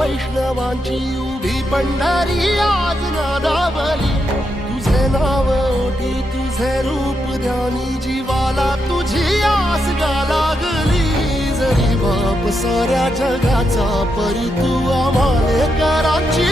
वैष्णवांची उभी पंढरी आज नादावली. तुझे नाव ओठी तुझे रूप ध्यानी जीवाला तुझी आस गा लागली. जरी बाप साऱ्या जगाचा परी तू आम्हाले कराची